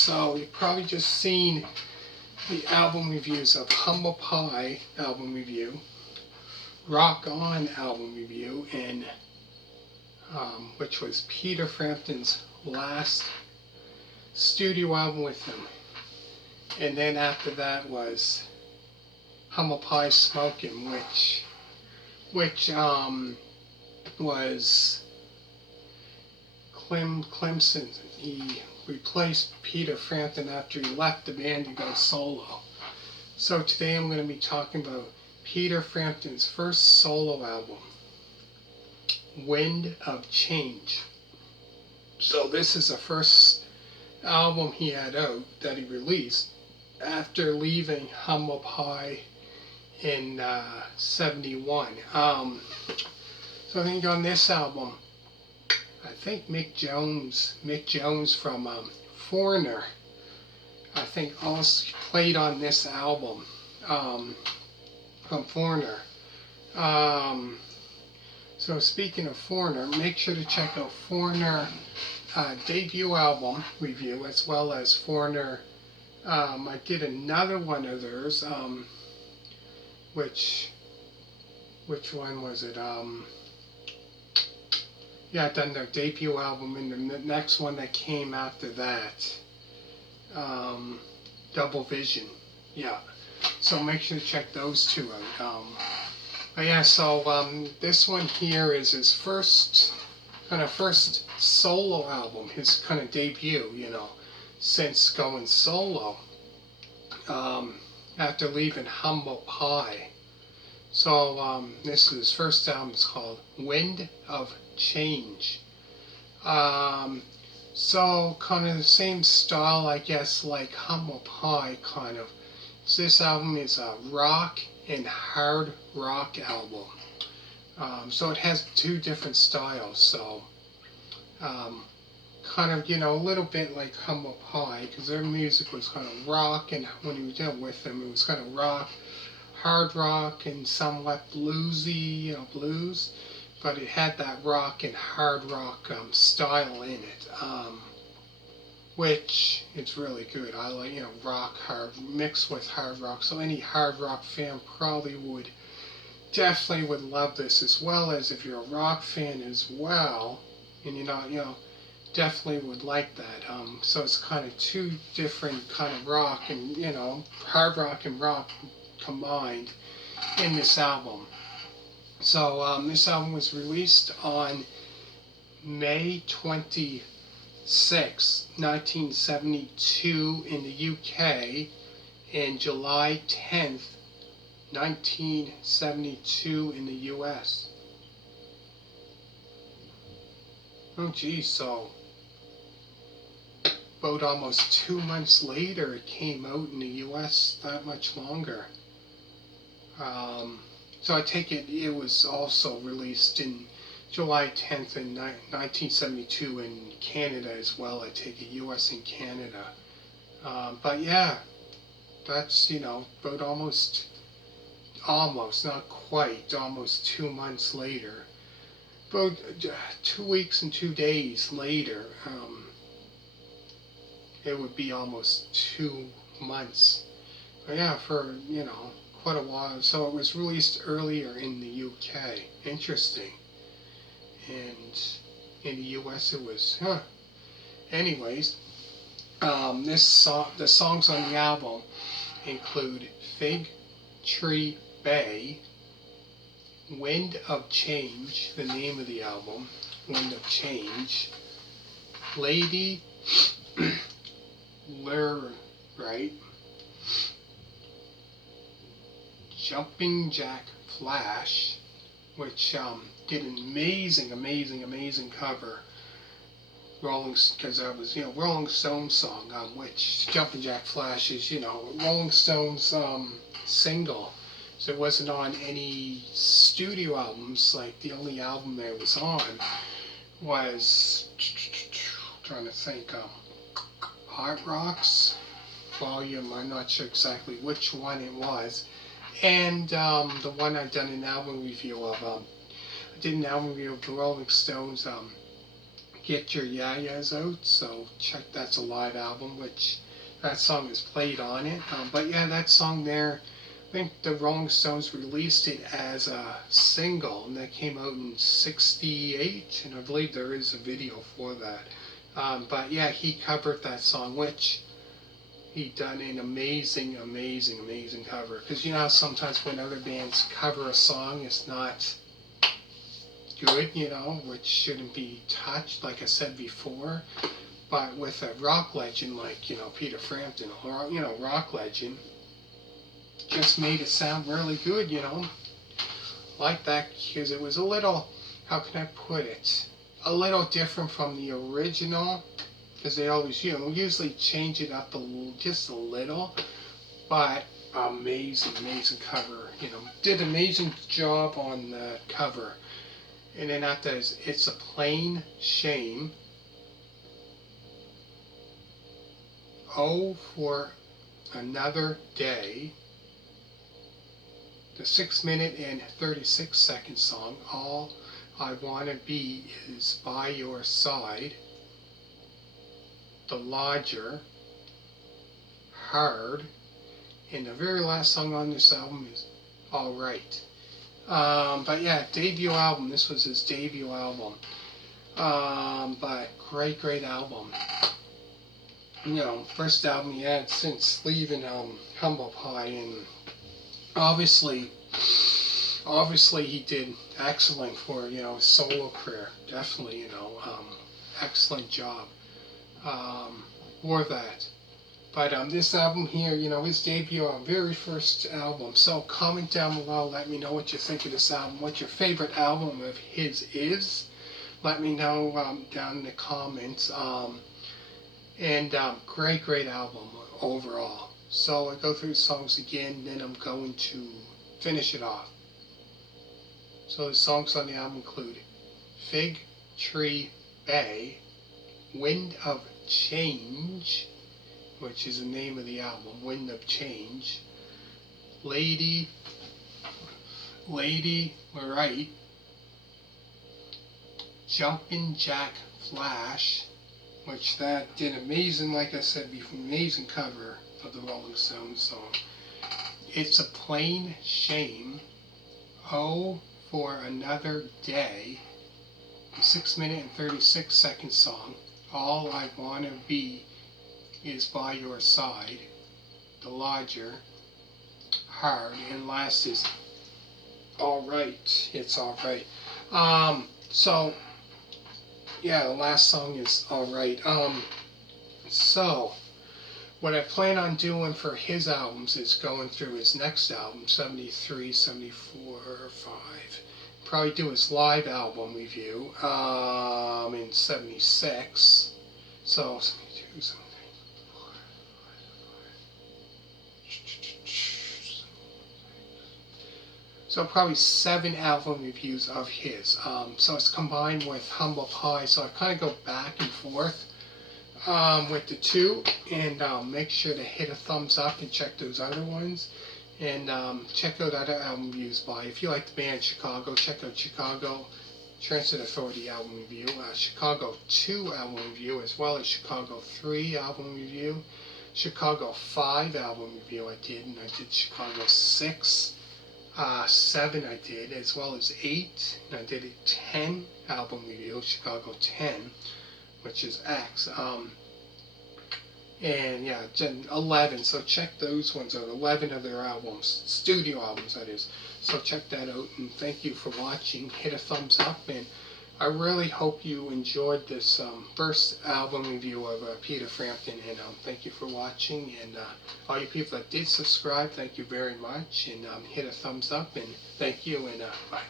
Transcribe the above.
So you've probably just seen the album reviews of Humble Pie album review, Rock On album review, and which was Peter Frampton's last studio album with him. And then after that was Humble Pie Smokin', which was Clemson. He replaced Peter Frampton after he left the band to go solo. So today I'm going to be talking about Peter Frampton's first solo album, Wind of Change. So this is the first album he had out that he released after leaving Humble Pie in 71. So I think on this album, I think Mick Jones from Foreigner, I think also played on this album from Foreigner. So speaking of Foreigner, make sure to check out Foreigner debut album review, as well as Foreigner. I did another one of theirs, which one was it? Yeah, I done their debut album, and the next one that came after that, Double Vision. Yeah, so make sure to check those two out. But yeah, so this one here is his first solo album, his kind of debut, since going solo after leaving Humble Pie. So this is his first album. It's called Wind of Change. So kind of the same style, I guess, like Humble Pie, kind of. So this album is a rock and hard rock album. So it has two different styles. So kind of, a little bit like Humble Pie, because their music was kind of rock, and when you did with them, it was kind of rock, hard rock, and somewhat bluesy, blues, but it had that rock and hard rock style in it, which it's really good. I like, rock, hard, mixed with hard rock, so any hard rock fan probably definitely would love this, as well as if you're a rock fan as well, and you're not, definitely would like that. So it's kind of two different kind of rock and, hard rock and rock combined in this album. So this album was released on May 26, 1972 in the UK, and July 10th, 1972 in the US. Oh geez, so about almost 2 months later it came out in the US, that much longer. So I take it was also released in July 10th in 1972 in Canada as well. I take it US and Canada. But yeah, that's, about almost, not quite, almost 2 months later. About 2 weeks and 2 days later, it would be almost 2 months. But yeah, for, quite a while. So it was released earlier in the UK. Interesting. And in the US it was, Anyways, the songs on the album include Fig Tree Bay, Wind of Change, the name of the album, Wind of Change, Lady Lieright, Jumpin' Jack Flash, which did an amazing cover. Because that was, Rolling Stones song, which Jumpin' Jack Flash is, Rolling Stones single. So it wasn't on any studio albums. Like the only album that it was on was, trying to think, Hot Rocks Volume. I'm not sure exactly which one it was. And the one I've done an album review of, I did an album review of the Rolling Stones Get Your Ya-Ya's Out. So check, that's a live album, which that song is played on it. But yeah, that song there, I think the Rolling Stones released it as a single, and that came out in '68, and I believe there is a video for that. But yeah, he covered that song, which he done an amazing, amazing, amazing cover. Because you know how sometimes when other bands cover a song, it's not good, you know, which shouldn't be touched, like I said before. But with a rock legend like, you know, Peter Frampton, or, you know, rock legend, just made it sound really good, you know. Like that, because it was a little, how can I put it, a little different from the original, because they always, you know, usually change it up just a little, but amazing, amazing cover, you know, did amazing job on the cover. And then after that, It's a Plain Shame. Oh, for Another Day. The 6-minute and 36-second song, All I Wanna Be Is By Your Side. The Lodger, Hard, and the very last song on this album is Alright. But yeah, debut album. This was his debut album. But great, great album. You know, first album he had since leaving Humble Pie, and obviously he did excellent for, you know, his solo career. Definitely, you know, excellent job for that. But this album here, you know, his debut, very first album. So comment down below, let me know what you think of this album, what your favorite album of his is. Let me know down in the comments. Great, great album overall. So I go through the songs again, then I'm going to finish it off. So the songs on the album include Fig Tree Bay, Wind of Change, which is the name of the album, Wind of Change, Lady Lieright, Jumpin' Jack Flash, which that did amazing, like I said before, amazing cover of the Rolling Stones song. It's a Plain Shame, Oh, for Another Day, the 6-minute and 36-second song, All I Wanna Be Is By Your Side, The Lodger, Hard, and last is Alright. It's Alright. So yeah, the last song is Alright. So what I plan on doing for his albums is going through his next album, 73, 74, 5. Probably do his live album review in 76. So 72, 73. So probably 7 album reviews of his. So it's combined with Humble Pie. So I kind of go back and forth with the two. And make sure to hit a thumbs up and check those other ones. And check out other album reviews by. If you like the band Chicago, check out Chicago Transit Authority album review. Chicago 2 album review, as well as Chicago 3 album review. Chicago 5 album review I did. And I did Chicago 6. 7 I did, as well as 8, and I did a 10 album review, Chicago 10, which is X, and yeah, 11, so check those ones out, 11 of their albums, studio albums that is, so check that out, and thank you for watching, hit a thumbs up, and I really hope you enjoyed this first album review of Peter Frampton, and thank you for watching, and all you people that did subscribe, thank you very much, and hit a thumbs up, and thank you, and bye.